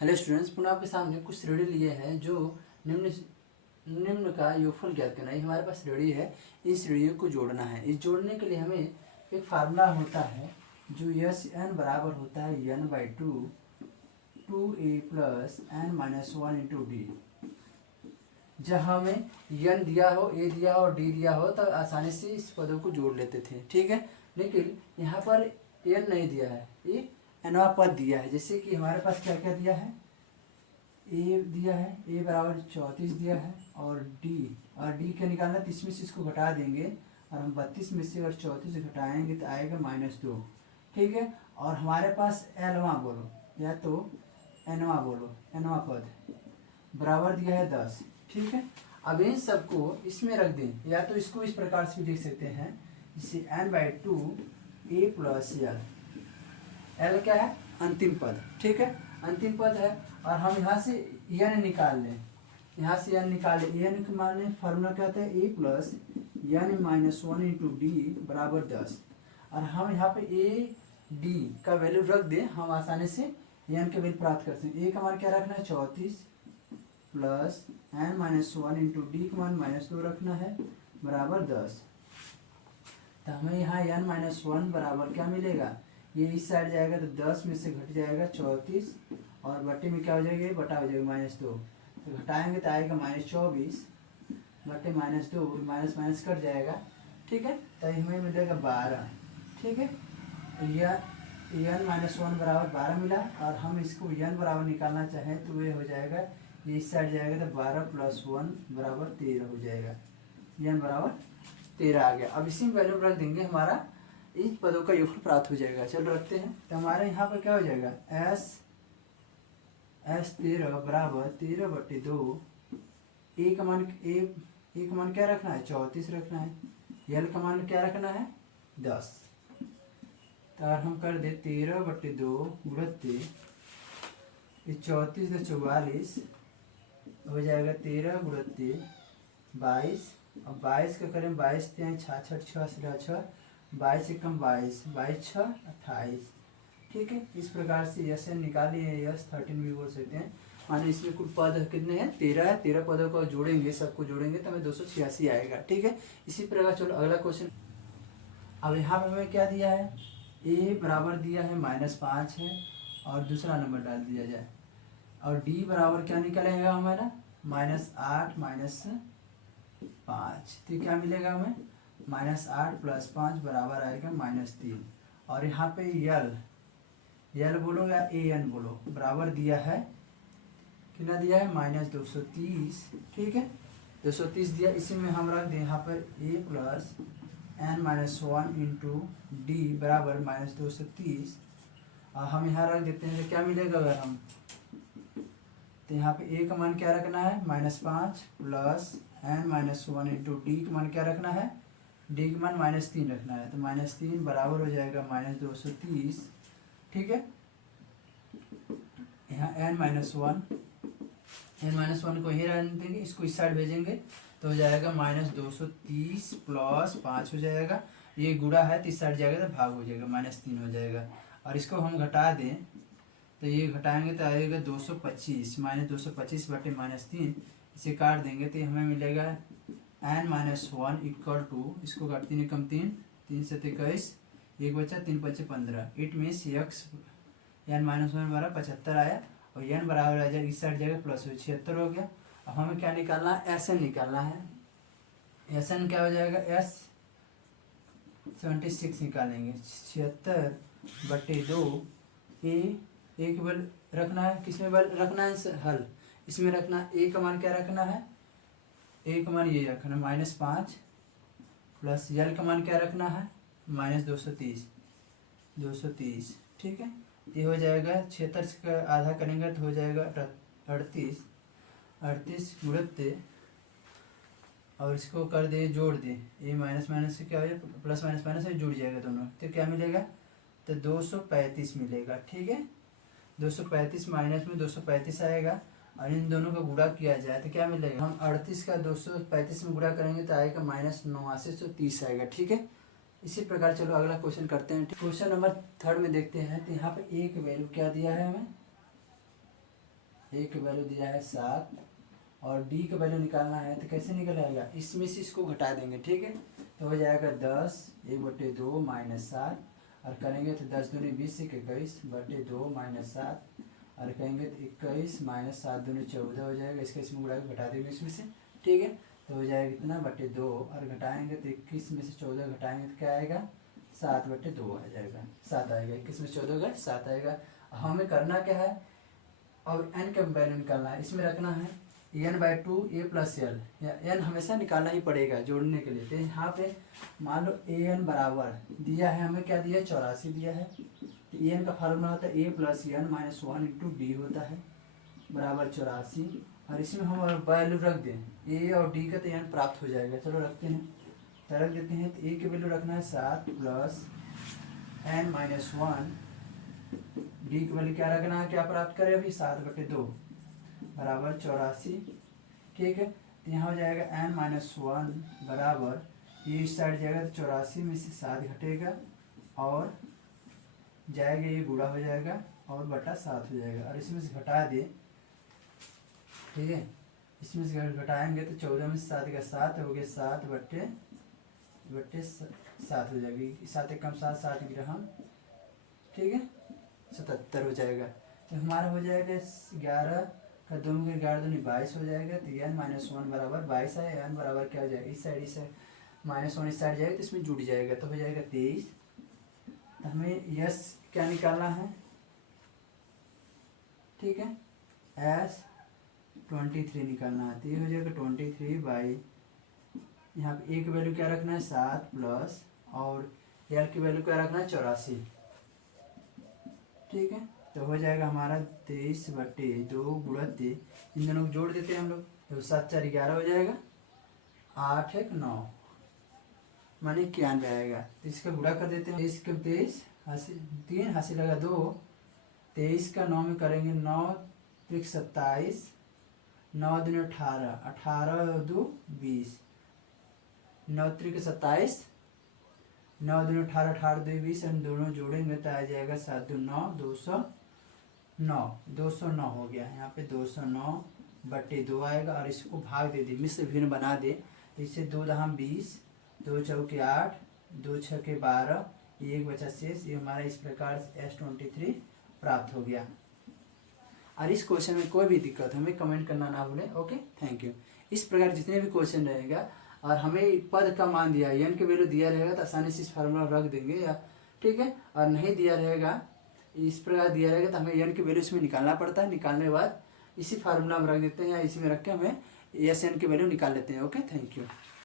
Hello students, पुनः आपके सामने कुछ श्रेणी लिए हैं जो निम्न निम्न का योगफल ज्ञात करना है। हमारे पास श्रेणी है, इन श्रेणियों को जोड़ना है। इस जोड़ने के लिए हमें एक फार्मूला होता है जो यस एन बराबर होता है N by two A plus N minus one into D. जब हमें एन दिया हो, ए दिया हो और डी दिया हो तो आसानी से इस पदों को जोड़ लेते थे, ठीक है। लेकिन यहाँ पर एन नहीं दिया है, ये एनवा पद दिया है। जैसे कि हमारे पास क्या क्या दिया है, ए दिया है, ए बराबर 34 दिया है, और डी क्या निकालना है, 30 में से इसको घटा देंगे और हम 32 में से अगर 34 घटाएंगे तो आएगा -2, ठीक है। और हमारे पास एलवा बोलो या तो एनवा बोलो, एनवा पद बराबर दिया है 10, ठीक है। अब इन सबको इसमें रख दें, या तो इसको इस प्रकार से भी लिख सकते हैं, जिसे n/2 a प्लस एल क्या है, अंतिम पद, ठीक है, अंतिम पद है। और हम यहाँ से एन निकाल लें, यहाँ से एन निकाल लें। एन के माने फार्मूला क्या होता है, A plus N minus one into D बराबर 10। और हम यहाँ पे ए डी का वैल्यू रख दें, हम आसानी से एन के वैल्यू प्राप्त कर सकते हैं। ए का मान क्या रखना है, 34 plus N minus one into D का मान -2 रखना है बराबर 10। तो हमें यहाँ एन माइनस वन बराबर क्या मिलेगा, ये इस साइड जाएगा तो 10 में से घट जाएगा 34, और बटे में क्या हो जाएगा, बटा हो जाएगा -2, तो घटाएंगे तो आएगा -24 बटे -2, माइनस माइनस कट जाएगा, ठीक है। तो हमें मिलेगा 12, ठीक है। एन माइनस वन बराबर 12 मिला। और हम इसको एन बराबर निकालना चाहें तो ये हो जाएगा, ये इस साइड जाएगा तो 12 प्लस 1 बराबर 13 हो जाएगा, एन बराबर 13 आ गया। अब इसी में वैल्यू रख देंगे, हमारा इन पदों का योगफल प्राप्त हो जाएगा। चलो रखते हैं, तो हमारे यहाँ पर क्या हो जाएगा, एस 13 बराबर 13/2। ए का मान क्या रखना है, 34 रखना है। एल का मान क्या रखना है, 10। तो अगर हम कर दे 13/2 गुणित 34 से 44 हो जाएगा 13 गुणित 22। अब 22 का करें, 22 66 6 6 22 से कम 22 22 6 28, ठीक है। इस प्रकार से यस एन निकालिए, यस 13 भी बोल सकते हैं। माने इसमें कुल पद कितने हैं, 13 है। 13 पदों को जोड़ेंगे, सबको जोड़ेंगे तो हमें 286 आएगा, ठीक है। इसी प्रकार चलो अगला क्वेश्चन। अब यहाँ पे हमें क्या दिया है, ए बराबर दिया है -5 है, और दूसरा नंबर डाल दिया जाए। और डी बराबर क्या निकलेगा हमारा, -8 -5, तो क्या मिलेगा हमें, -8 + 5 बराबर आएगा -3। और यहाँ पे यल बोलो या ए एन बोलो, बराबर दिया है, कितना दिया है, -230, ठीक है। 230 दिया, इसी में हम रख दें यहाँ पर A plus N minus one into D बराबर -230। और हम यहाँ रख देते हैं तो क्या मिलेगा, अगर हम तो यहाँ पे ए का मान क्या रखना है, -5 plus N minus one into D का मान क्या रखना है, डी का मान -3 रखना है। तो -3 बराबर हो जाएगा -230, ठीक है। यहाँ एन माइनस वन को ही रहने देंगे, इसको इस साइड भेजेंगे तो हो जाएगा -230 प्लस 5 हो जाएगा। ये गुणा है तो इस साइड जाएगा तो भाग हो जाएगा, -3 हो जाएगा। और इसको हम घटा दें तो ये घटाएंगे तो आएगा 225, -225 बटे -3, इसे काट देंगे तो हमें मिलेगा n minus one equal to, इसको काट 3 कम 3 3 से 21, एक बचा 3 5 15। It means x n minus one बराबर 75 आया, और n बराबर आ जाएगा इस साइड जाएगा प्लस 76 हो गया। अब हमें क्या निकालना है, एस एन निकालना है। एस एन क्या हो जाएगा, एस 76 निकालेंगे, 76/2 एक बल रखना है, किसमें बल रखना है, हल इसमें रखना है। ए का मान क्या रखना है, ए का मान ये रखना है -5 प्लस यल का मान क्या रखना है, -230, ठीक है। ये हो जाएगा 76 का आधा करेंगे तो हो जाएगा 38 गुणित, और इसको कर दे जोड़ दे, ये माइनस माइनस से क्या हो जाएगा, प्लस माइनस माइनस से जुड़ जाएगा दोनों, तो क्या मिलेगा, तो 235 मिलेगा, ठीक है। 235 माइनस में 235 आएगा, और इन दोनों का गुणा किया जाए तो क्या मिलेगा, हम 38 का 235 में गुणा करेंगे तो आएगा -8930 आएगा, ठीक है। इसी प्रकार चलो अगला क्वेश्चन करते हैं। क्वेश्चन नंबर 3 में देखते हैं, तो यहाँ पे ए की वैल्यू क्या दिया है हमें, ए की वैल्यू दिया है 7 और डी का वैल्यू निकालना है तो कैसे निकल आएगा, इसमें से इसको घटा देंगे, ठीक है। तो हो जाएगा 10 1/2 माइनस 7 और करेंगे तो 10 दूनी 20 21/2 माइनस 7 और कहेंगे तो 21 माइनस 7 दूनी 14 हो जाएगा। इसके इसमें गुणा के घटा देंगे इसमें से, ठीक है। तो हो जाएगा कितना 2 और घटाएंगे तो 21 में से 14 घटाएंगे तो क्या आएगा 7/2 आ जाएगा, 7 आएगा। 21 में 14 गए 7 आएगा। हमें करना क्या है, और n का वैल्यू निकालना है, इसमें रखना है n/2 a प्लस एल, या n हमेशा निकालना ही पड़ेगा जोड़ने के लिए। तो यहाँ पे मान लो an बराबर दिया है हमें, क्या दिया है 84 दिया है। तो an का फार्मूला होता है a plus n minus 1 into D होता है बराबर 84। और इसमें हम वैल्यू रख दें a और d का, तो n प्राप्त हो जाएगा। चलो रखते हैं, तो रख देते हैं। तो a की वैल्यू रखना है 7 प्लस n माइनस 1, डी की वैल्यू क्या रखना है, क्या प्राप्त करें अभी 7/2 बराबर 84, ठीक है। तो यहाँ हो जाएगा n माइनस 1 बराबर, ये इस साइड जाएगा तो 84 में से 7 घटेगा और जाएगा, ये गुणा हो जाएगा और बटा 7 हो जाएगा। और इसमें से घटा दे, ठीक है। इसमें से घटाएंगे तो 14 में से 7 का 7 हो गया, 7/7 हो जाएगी। 7 एक कम 7 7 ग्राम, ठीक है, 77 हो जाएगा। तो हमारा हो जाएगा 11 का 2 में 11 दूनी 22 हो जाएगा। तो n माइनस 1 बराबर 22 है। n बराबर क्या हो जाएगा, इस साइड इस माइनस 1 इस साइड जाएगा तो इसमें जुड़ जाएगा, तो हो जाएगा 23। तो हमें यस क्या निकालना है, ठीक है, एस 23 निकालना है। तो ये हो जाएगा 23 बाई, यहाँ पे ए की वैल्यू क्या रखना है 7 प्लस, और एल की वैल्यू क्या रखना है 84, ठीक है। तो हो जाएगा हमारा 23/2 गुणित, इन दोनों को जोड़ देते हैं हम लोग, तो 7 4 11 हो जाएगा, 8 1 9 माने 91 आएगा। तो इसका गुणा कर देते हैं। 23 का 23 3 हासिल लगा 2, 23 का 9 में करेंगे 9 3 27, 9 दूनी 18, 18 2 20, 9 3 27, 9 दूनी 18, 18 2 20, हम दोनों जोड़ेंगे तो आ जाएगा 7 2 9 209 हो गया। यहाँ पे 209/2 आएगा और इसको भाग दे दी, मिश्र भिन्न बना दे। तो इससे 2 दहाम 20, 2 चौके 8, 2 छके 12, 1 बचा शेष। ये हमारा इस प्रकार से S23 प्राप्त हो गया। और इस क्वेश्चन में कोई भी दिक्कत हमें कमेंट करना ना भूलें। Okay, thank you. इस प्रकार जितने भी क्वेश्चन रहेगा और हमें पद का मान दिया, n के वैल्यू दिया रहेगा तो आसानी से इस फार्मूला रख देंगे, या ठीक है। और नहीं दिया रहेगा, इस प्रकार दिया रहेगा तो हमें n की वैल्यू इसमें निकालना पड़ता है। निकालने के बाद इसी फार्मूला में रख देते हैं, या इसमें रख के हमें एस एन की वैल्यू निकाल लेते हैं। Okay, thank you.